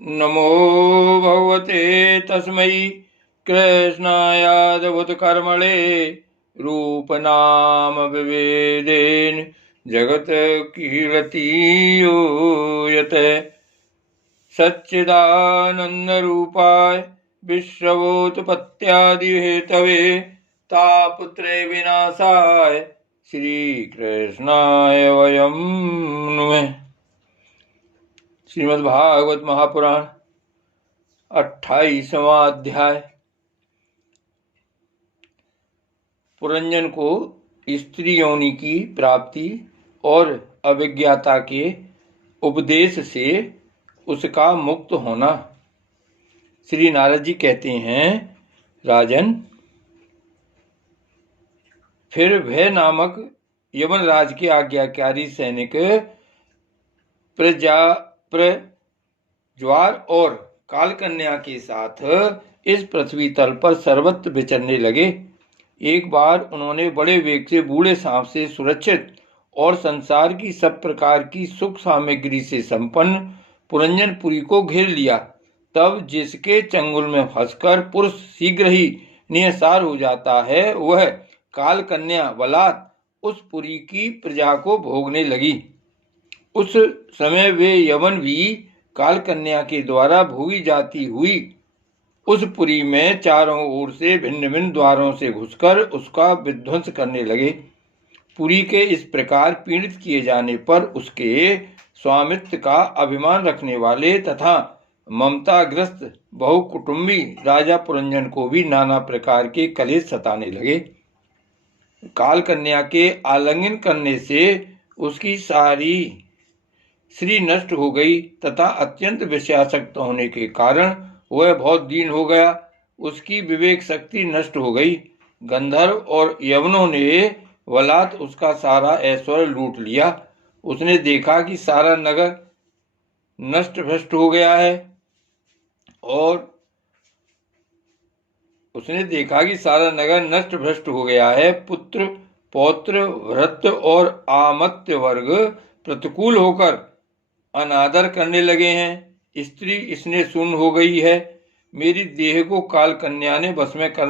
नमो भगवते तस्मै कृष्णायादभूतकर्मणे रूपनाम विभेदेन जगत कीर्तियो यत सच्चिदानन्दरूपाय विश्वोत्पत्त्यादिहेतवे तापत्रय विनाशाय श्रीकृष्णाय वयं नुमः। श्रीमद्भागवत महापुराण 28वां अध्याय। पुरंजन को स्त्री योनि की प्राप्ति और अविज्ञाता के उपदेश से उसका मुक्त होना। श्री नारद जी कहते हैं, राजन, फिर भय नामक यमनराज के आज्ञाकारी सैनिक प्रज्वार और कालकन्या के साथ इस पृथ्वी तल पर सर्वत्र विचरने लगे। एक बार उन्होंने बड़े वेग से बूढ़े सांप से सुरक्षित और संसार की सब प्रकार की सुख सामग्री से संपन्न पुरंजनपुरी को घेर लिया। तब जिसके चंगुल में फंसकर पुरुष शीघ्र ही निहसार हो जाता है, वह कालकन्या बलात् उस पुरी की प्रजा को भोगने लगी। उस समय वे यवन भी कालकन्या के द्वारा भोगी जाती हुई उस पुरी में चारों ओर से भिन्न भिन्न द्वारों से घुसकर उसका विध्वंस करने लगे। पुरी के इस प्रकार पीड़ित किए जाने पर उसके स्वामित्व का अभिमान रखने वाले तथा ममताग्रस्त बहुकुटुंबी राजा पुरंजन को भी नाना प्रकार के कलेश सताने लगे। कालकन्या के आलिंगन करने से उसकी सारी श्री नष्ट हो गई तथा अत्यंत विषयासक्त होने के कारण वह बहुत दीन हो गया। उसकी विवेक शक्ति नष्ट हो गई। गंधर्व और यवनों ने बलात् उसका सारा ऐश्वर्य लूट लिया। उसने देखा कि सारा नगर नष्ट भ्रष्ट हो गया है पुत्र पौत्र भृत्य और आमत्य वर्ग प्रतिकूल होकर अनादर करने लगे हैं। स्त्री इसने सुन हो गई है। मेरी देह को कालकन्या ने बस में कर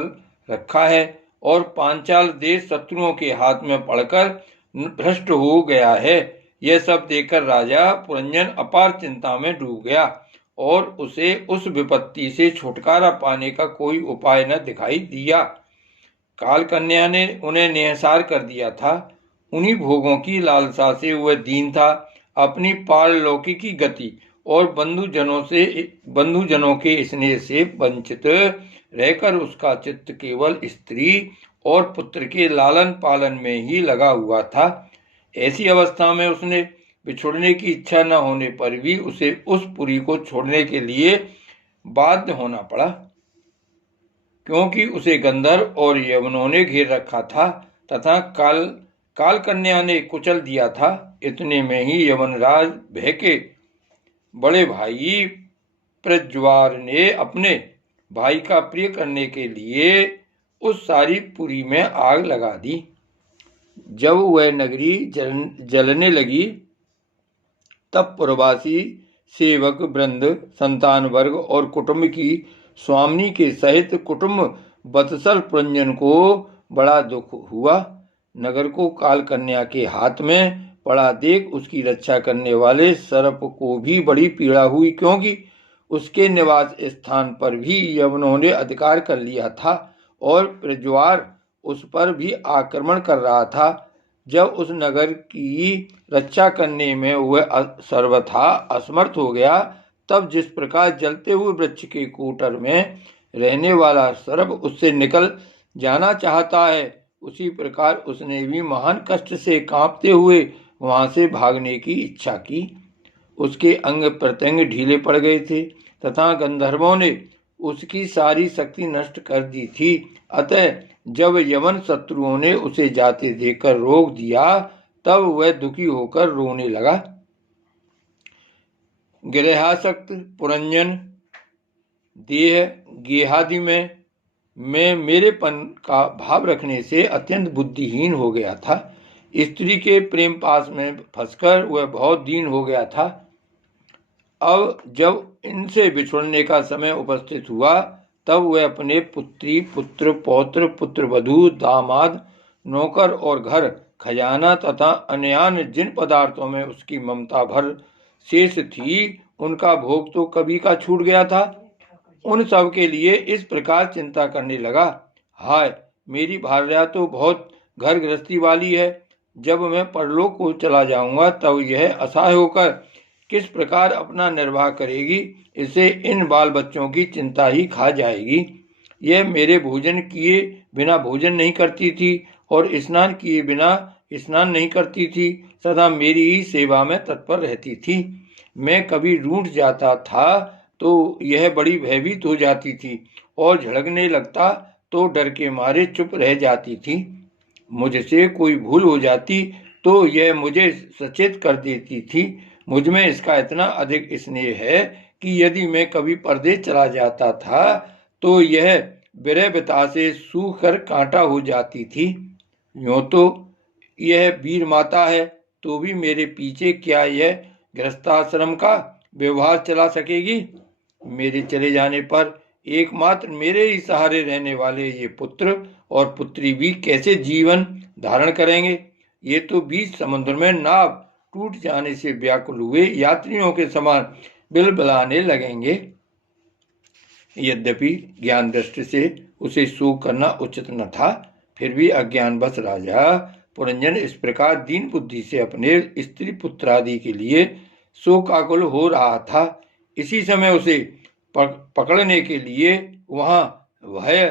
रखा है और पांचाल देश शत्रुओं के हाथ में पड़कर भ्रष्ट हो गया है। यह सब देखकर राजा पुरंजन अपार चिंता में डूब गया और उसे उस विपत्ति से छुटकारा पाने का कोई उपाय न दिखाई दिया। कालकन्या ने उन्हें निहसार कर दिया था। उन्हीं भोगों की लालसा से वह दीन था। अपनी पारलौकिकी गति और बंधुजनों के स्नेह से वंचित रहकर उसका चित्त केवल स्त्री और पुत्र के लालन पालन में ही लगा हुआ था। ऐसी अवस्था में उसने बिछुड़ने की इच्छा न होने पर भी उसे उस पुरी को छोड़ने के लिए बाध्य होना पड़ा, क्योंकि उसे गंधर्व और यवनों ने घेर रखा था तथा कालकन्या ने कुचल दिया था। इतने में ही यमनराज भय के बड़े भाई प्रज्वार ने अपने भाई का प्रिय करने के लिए उस सारी पुरी में आग लगा दी। जब वह नगरी जलने लगी तब पुरवासी सेवक वृंद, संतान वर्ग और कुटुंब की स्वामिनी के सहित कुटुंब वत्सल पुरंजन को बड़ा दुख हुआ। नगर को कालकन्या के हाथ में पड़ा देख उसकी रक्षा करने वाले सर्प को भी बड़ी पीड़ा हुई, क्योंकि उसके निवास स्थान पर भी यवनों ने अधिकार कर लिया था और प्रज्वार उस पर भी आक्रमण कर रहा था। जब उस नगर की रक्षा करने में वह सर्वथा असमर्थ हो गया, तब जिस प्रकार जलते हुए वृक्ष के कूटर में रहने वाला सर्प उससे निकल जाना चाहता है, उसी प्रकार उसने भी महान कष्ट से कांपते हुए वहां से भागने की इच्छा की। उसके अंग प्रत्यंग ढीले पड़ गए थे तथा गंधर्वों ने उसकी सारी शक्ति नष्ट कर दी थी। अतः जब यमन शत्रुओं ने उसे जाते देखकर रोक दिया, तब वह दुखी होकर रोने लगा। गिरहासक्त पुरंजन देह गेहादि में मेरेपन का भाव रखने से अत्यंत बुद्धिहीन हो गया था। स्त्री के प्रेम पास में फंसकर वह बहुत दीन हो गया था। अब जब इनसे बिछुड़ने का समय उपस्थित हुआ तब वह अपने पुत्री, पुत्र, पौत्र, पुत्रवधू, दामाद, नौकर और घर, खजाना तथा अन्य जिन पदार्थों में उसकी ममता भर शेष थी, उनका भोग तो कभी का छूट गया था। उन सब के लिए इस प्रकार चिंता करने लगा, हाय मेरी भार्या तो बहुत घर गृहस्थी वाली है, जब मैं परलोक को चला जाऊंगा तब यह असहाय होकर किस प्रकार अपना निर्वाह करेगी, इसे इन बाल बच्चों की चिंता ही खा जाएगी। यह मेरे भोजन किए बिना भोजन नहीं करती थी और स्नान किए बिना स्नान नहीं करती थी, सदा मेरी ही सेवा में तत्पर रहती थी। मैं कभी रूठ जाता था तो यह बड़ी भयभीत हो जाती थी और झड़कने लगता तो डर के मारे चुप रह जाती थी। मुझसे कोई भूल हो जाती तो यह मुझे सचेत कर देती थी। मुझ में इसका इतना अधिक स्नेह है कि यदि मैं कभी परदेश चला जाता था तो यह विरह व्यथा से सूख कर कांटा हो जाती थी। यूं तो यह वीर माता है, तो भी मेरे पीछे क्या यह गृहस्थाश्रम का व्यवहार चला सकेगी? मेरे चले जाने पर एकमात्र मेरे ही सहारे रहने वाले ये पुत्र और पुत्री भी कैसे जीवन धारण करेंगे? ये तो बीच समुद्र में नाव टूट जाने से व्याकुल हुए यात्रियों के समान बिलबिलाने लगेंगे। यद्यपि ज्ञान दृष्टि से उसे शोक करना उचित न था, फिर भी अज्ञानवश राजा पुरंजन इस प्रकार दीन बुद्धि से अपने स्त्री पुत्रादि के लिए शोकाकुल हो रहा था। इसी समय उसे पकड़ने के लिए वहां भय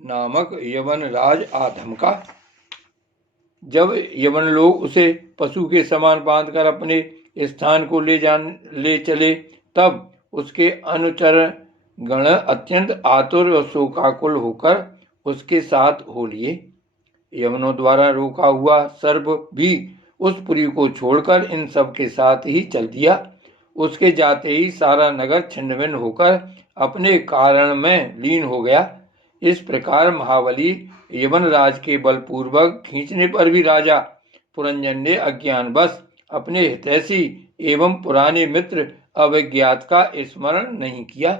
नामक यवन राज आ धमका। जब यवन लोग उसे पशु के समान बांधकर अपने स्थान को ले चले, तब उसके अनुचर गण अत्यंत आतुर और शोकाकुल होकर उसके साथ हो लिए। यवनों द्वारा रोका हुआ सर्प भी उस पुरी को छोड़कर इन सब के साथ ही चल दिया। उसके जाते ही सारा नगर छिन्न-भिन्न होकर अपने कारण में लीन हो गया। इस प्रकार महाबली यवन राज के बलपूर्वक खींचने पर भी राजा पुरंजन ने अज्ञानवश अपने हितैषी एवं पुराने मित्र अभिज्ञात का स्मरण नहीं किया।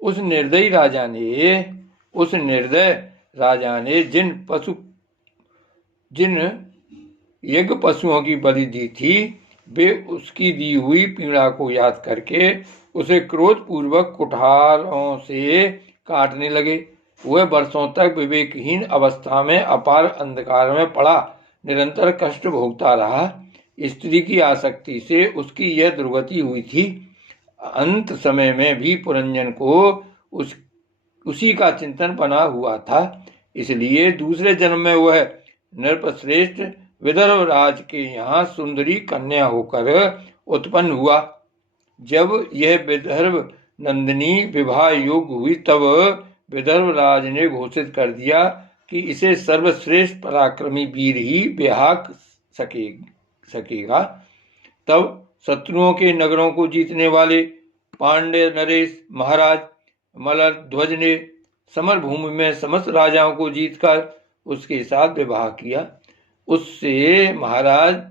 उस निर्दयी राजा ने जिन यज्ञ पशुओं की बलि दी थी, वे उसकी दी हुई पीड़ा को याद करके उसे क्रोध पूर्वक कुठारों से काटने लगे। वह वर्षों तक विवेकहीन अवस्था में अपार अंधकार में पड़ा निरंतर कष्ट भोगता रहा। स्त्री की आसक्ति से उसकी यह दुर्गति हुई थी। अंत समय में भी पुरंजन को उसी का चिंतन बना हुआ था, इसलिए दूसरे जन्म में वह नृपश्रेष्ठ विदर्भ राज के यहाँ सुंदरी कन्या होकर उत्पन्न हुआ। जब यह विदर्भ नंदिनी विवाह योग्य हुई तब विदर्भ राज ने घोषित कर दिया कि इसे सर्वश्रेष्ठ पराक्रमी वीर ही ब्याह सकेगा। तब शत्रुओं के नगरों को जीतने वाले पांड्य नरेश महाराज मलध्वज ने समर भूमि में समस्त राजाओं को जीतकर उसके साथ विवाह किया। उससे महाराज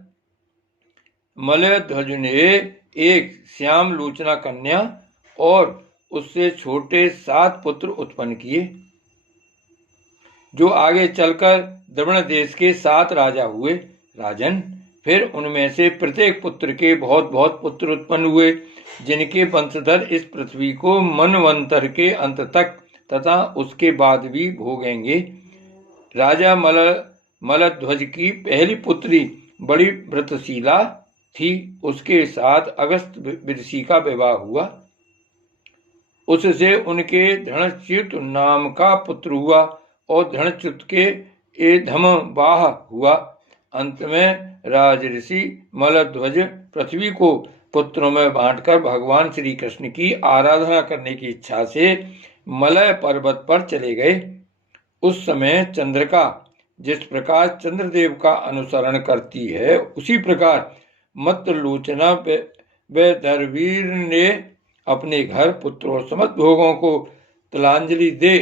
मलध्वज ने एक श्याम लोचना कन्या और उससे छोटे 7 पुत्र उत्पन्न किए, जो आगे चलकर द्रविड़ देश के 7 राजा हुए। राजन, फिर उनमें से प्रत्येक पुत्र के बहुत बहुत पुत्र उत्पन्न हुए, जिनके वंशधर इस पृथ्वी को मनवंतर के अंत तक तथा उसके बाद भी भोगेंगे। राजा मलध्वज की पहली पुत्री बड़ी व्रतशीला थी। उसके साथ अगस्त विदुषी का विवाह हुआ। उससे उनके धृणच्युत नाम का पुत्र हुआ और धृणच्युत के एधमवाह हुआ। अंत में राजऋषि मलध्वज पृथ्वी को पुत्रों में बांटकर भगवान श्री कृष्ण की आराधना करने की इच्छा से मलय पर्वत पर चले गए। उस समय चंद्रिका जिस प्रकार चंद्रदेव का अनुसरण करती है, उसी प्रकार मत्तलोचना वैदर्वीर ने अपने घर, पुत्र और समस्त भोगों को तिलांजलि दे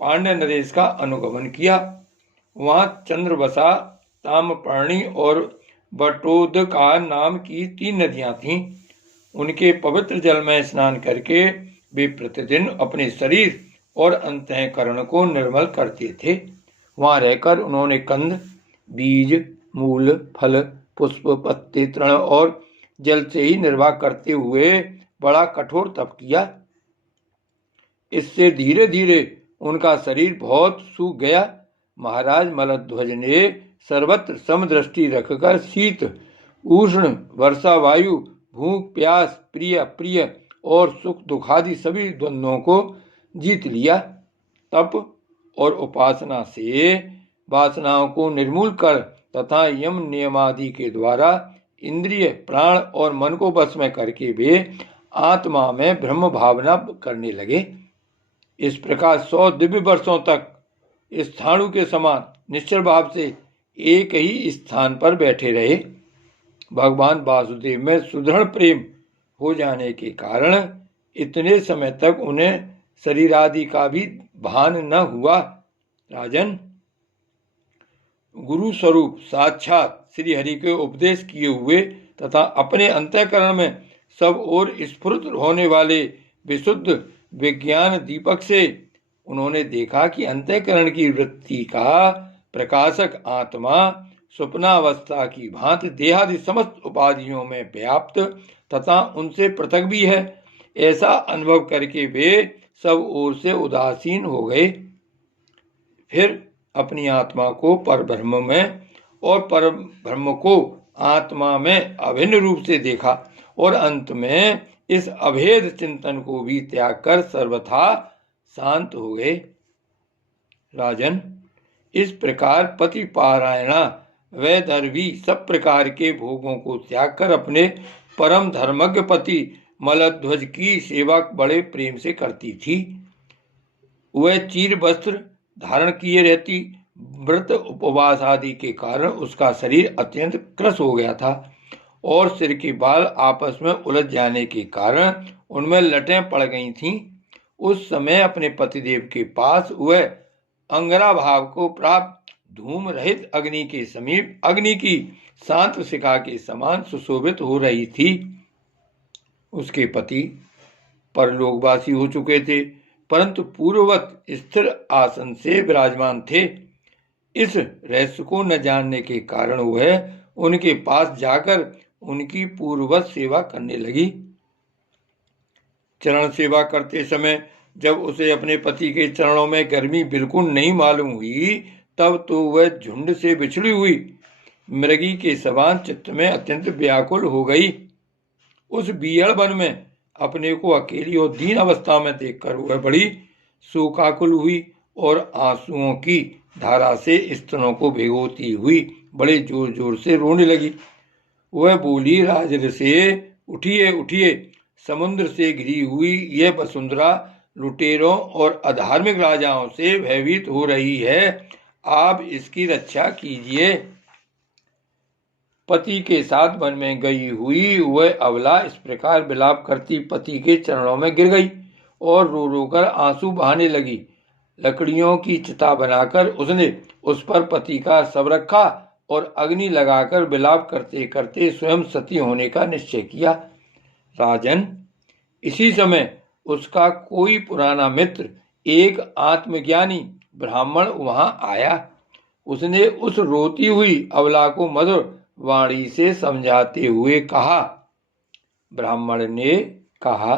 पांड्य नरेश का अनुगमन किया। वहां चंद्रवसा, ताम्रपर्णी और बटोदका नाम की 3 नदियां थीं। उनके पवित्र जल में स्नान करके वे प्रतिदिन अपने शरीर और अंतःकरण को निर्मल करते थे। वहां रहकर उन्होंने कंद, बीज, मूल, फल, पुष्प, पत्ते, तृण और जल से ही निर्वाह करते हुए बड़ा कठोर तप किया। इससे धीरे धीरे उनका शरीर बहुत सूख गया। महाराज मलध्वज ने सर्वत्र समदृष्टि रखकर शीत, उष्ण, वर्षा, वायु, भूख, प्यास, प्रिय अप्रिय और सुख दुखादि सभी द्वंद्वों को जीत लिया। तप और उपासना से वासनाओं को निर्मूल कर तथा यम नियमादि के द्वारा इंद्रिय, प्राण और मन को वश में करके वे आत्मा में ब्रह्म भावना करने लगे। इस प्रकार 100 दिव्य वर्षों तक स्थाणु के समान निश्चल भाव से एक ही स्थान पर बैठे रहे। भगवान वासुदेव में सुदृढ़ प्रेम हो जाने के कारण इतने समय तक उन्हें शरीर आदि का भी भान न हुआ। राजन, गुरु स्वरूप साक्षात श्री हरि के उपदेश किए हुए तथा अपने अंतःकरण में सब ओर स्फुरित होने वाले विशुद्ध विज्ञान दीपक से उन्होंने देखा कि अंतःकरण की वृत्ति का प्रकाशक आत्मा स्वप्नावस्था की भांति देहादि समस्त उपाधियों में व्याप्त तथा उनसे पृथक भी है। ऐसा अनुभव करके वे सब ओर से उदासीन हो गए। फिर अपनी आत्मा को परब्रह्म में और परब्रह्म को आत्मा में अभिन्न रूप से देखा और अंत में इस अभेद चिंतन को भी त्याग कर सर्वथा शांत हो गए। राजन, इस प्रकार पति पारायणा वैदर्भी सब प्रकार के भोगों को त्याग कर अपने परम धर्मज्ञ पति मलध्वज की सेवा बड़े प्रेम से करती थी। वह चीर वस्त्र धारण किए रहती। व्रत उपवास आदि के कारण उसका शरीर अत्यंत कृश हो गया था और सिर के बाल आपस में उलझ जाने के कारण उनमें लटें पड़ गई थीं। उस समय अपने पतिदेव के पास वह अंगरा भाव को प्राप्त धूम रहित अग्नि के समीप अग्नि की शांत शिखा के समान सुशोभित हो रही थी। उसके पति परलोकवासी हो चुके थे, परंतु पूर्ववत स्थिर आसन से विराजमान थे। इस रहस्य को न जानने के कारण वह उनके पास जाकर उनकी पूर्ववत सेवा करने लगी। चरण सेवा करते समय जब उसे अपने पति के चरणों में गर्मी बिल्कुल नहीं मालूम हुई, तब तो वह झुंड से बिछड़ी हुई मृगी के समान चित्त में अत्यंत व्याकुल हो गई। उस बीहड़ वन में अपने को अकेली और दीन अवस्था में देखकर वह बड़ी शोकाकुल हुई और आंसुओं की धारा से स्तनों को भिगोती हुई बड़े जोर जोर से रोने लगी। वह बोली, राजर्षि, उठिए उठिए, समुद्र से घिरी हुई यह वसुंधरा लुटेरों और अधार्मिक राजाओं से भयभीत हो रही है, आप इसकी रक्षा कीजिए। पति के साथ वन में गई हुई वह अबला इस प्रकार विलाप करती पति के चरणों में गिर गई और रो रो कर आंसू बहाने लगी। लकड़ियों की चिता बनाकर उसने उस पर पति का शव रखा और अग्नि लगाकर विलाप करते करते स्वयं सती होने का निश्चय किया। राजन, इसी समय उसका कोई पुराना मित्र, एक आत्मज्ञानी ब्राह्मण वहां आया। उसने उस रोती हुई अबला को मधुर वाणी से समझाते हुए कहा। ब्राह्मण ने कहा,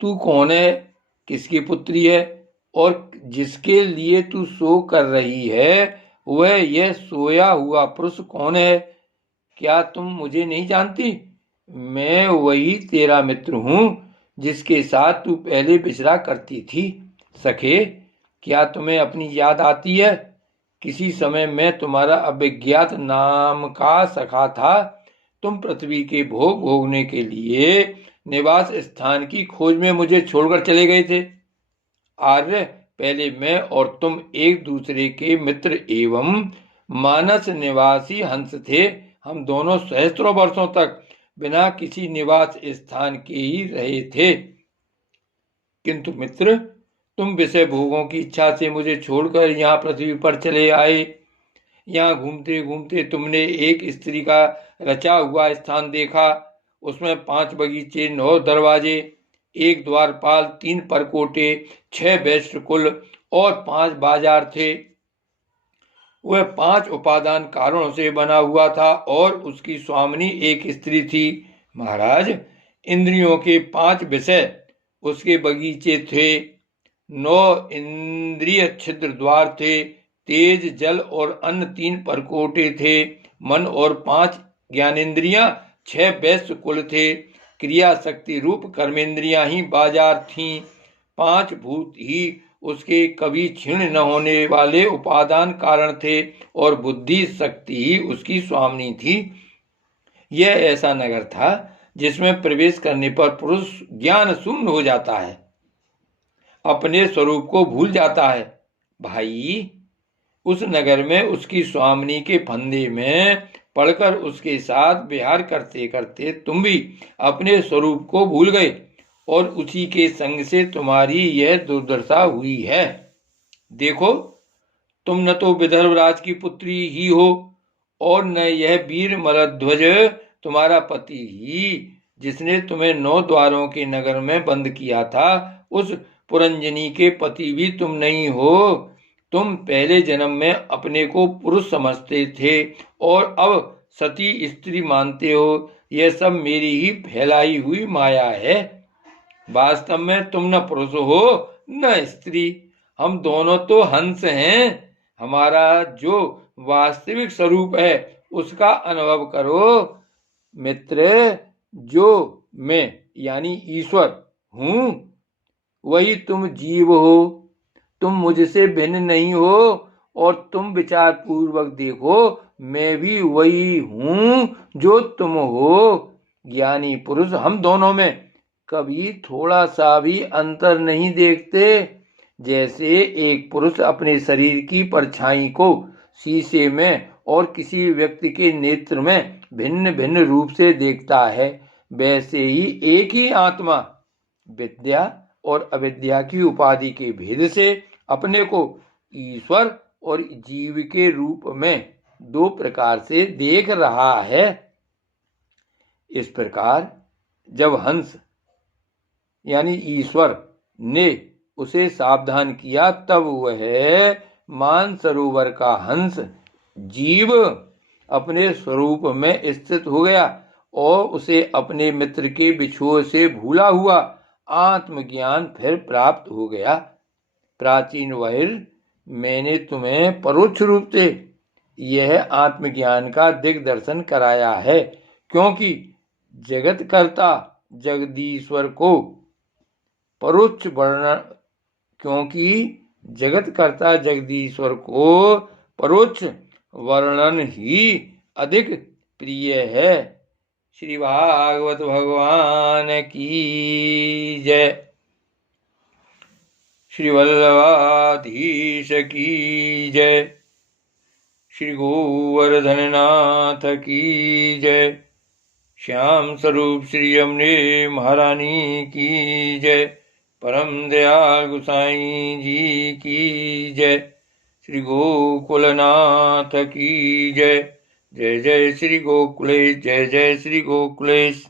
तू कौन है, किसकी पुत्री है और जिसके लिए तू शोक कर रही है वह यह सोया हुआ पुरुष कौन है? क्या तुम मुझे नहीं जानती? मैं वही तेरा मित्र हूँ जिसके साथ तू पहले विचरा करती थी। सखे, क्या तुम्हें अपनी याद आती है? किसी समय मैं तुम्हारा अभिज्ञात नाम का सखा था। तुम पृथ्वी के भोग भोगने के लिए निवास स्थान की खोज में मुझे छोड़कर चले गए थे। आर्य, पहले मैं और तुम एक दूसरे के मित्र एवं मानस निवासी हंस थे। हम दोनों सहस्त्रों वर्षों तक बिना किसी निवास स्थान के ही रहे थे। किंतु मित्र, तुम विषय भोगों की इच्छा से मुझे छोड़कर यहाँ पृथ्वी पर चले आए। यहाँ घूमते घूमते तुमने एक स्त्री का रचा हुआ स्थान देखा। उसमें 5 बगीचे, 9 दरवाजे, 1 द्वारपाल, 3 परकोटे, 6 वैश्य कुल और 5 बाजार थे। वह 5 उपादान कारणों से बना हुआ था और उसकी स्वामिनी एक स्त्री थी। महाराज, इंद्रियों के 5 विषय उसके बगीचे थे, 9 इंद्रिय छिद्र द्वार थे, तेज, जल और अन्य 3 परकोटे थे, मन और 5 ज्ञानेन्द्रियां, 6 वैश्य कुल थे, क्रिया शक्ति रूप कर्मेंद्रियां ही बाजार थीं, 5 भूत ही उसके कभी क्षीण न होने वाले उपादान कारण थे और बुद्धि शक्ति ही उसकी स्वामिनी थी। यह ऐसा नगर था जिसमें प्रवेश करने पर पुरुष ज्ञान शून्य हो जाता है, अपने स्वरूप को भूल जाता है। भाई, उस नगर में उसकी स्वामिनी के फंदे में पड़कर उसके साथ विहार करते करते तुम भी अपने स्वरूप को भूल गए और उसी के संग से तुम्हारी यह दुर्दशा हुई है। देखो, तुम न तो विदर्भराज की पुत्री ही हो और न यह वीर मलध्वज तुम्हारा पति ही, जिसने तुम्हें 9 द्वारों के नगर में बंद किया था, उस पुरंजनी के पति भी तुम नहीं हो। तुम पहले जन्म में अपने को पुरुष समझते थे और अब सती स्त्री मानते हो। यह सब मेरी ही फैलाई हुई माया है। वास्तव में तुम न पुरुष हो न स्त्री, हम दोनों तो हंस हैं। हमारा जो वास्तविक स्वरूप है उसका अनुभव करो मित्र। जो मैं यानी ईश्वर हूं वही तुम जीव हो। तुम मुझसे भिन्न नहीं हो और तुम विचार पूर्वक देखो, मैं भी वही हूं जो तुम हो। ज्ञानी पुरुष हम दोनों में कभी थोड़ा सा भी अंतर नहीं देखते। जैसे एक पुरुष अपने शरीर की परछाई को शीशे में और किसी व्यक्ति के नेत्र में भिन्न भिन्न रूप से देखता है, वैसे ही एक ही आत्मा विद्या और अविद्या की उपाधि के भेद से अपने को ईश्वर और जीव के रूप में 2 प्रकार से देख रहा है। इस प्रकार जब हंस यानी ईश्वर ने उसे सावधान किया, तब वह मानसरोवर का हंस जीव अपने स्वरूप में स्थित हो गया और उसे अपने मित्र के बिछुए से भूला हुआ आत्मज्ञान फिर प्राप्त हो गया। प्राचीन वैर, मैंने तुम्हें परोक्ष रूप से यह आत्मज्ञान का दिग्दर्शन कराया है, क्योंकि जगतकर्ता जगदीश्वर को परोक्ष वर्णन ही अधिक प्रिय है। श्री भागवत भगवान की जय। श्री वल्लभाधीश की जय। श्री गोवर्धननाथ की जय। श्याम स्वरूप श्री अम्बे महारानी की जय। परम दयाल गोसाई जी की जय। श्री गोकुलनाथ की जय। जय जय श्री गोकुलेश, जय जय श्री गोकुलेश।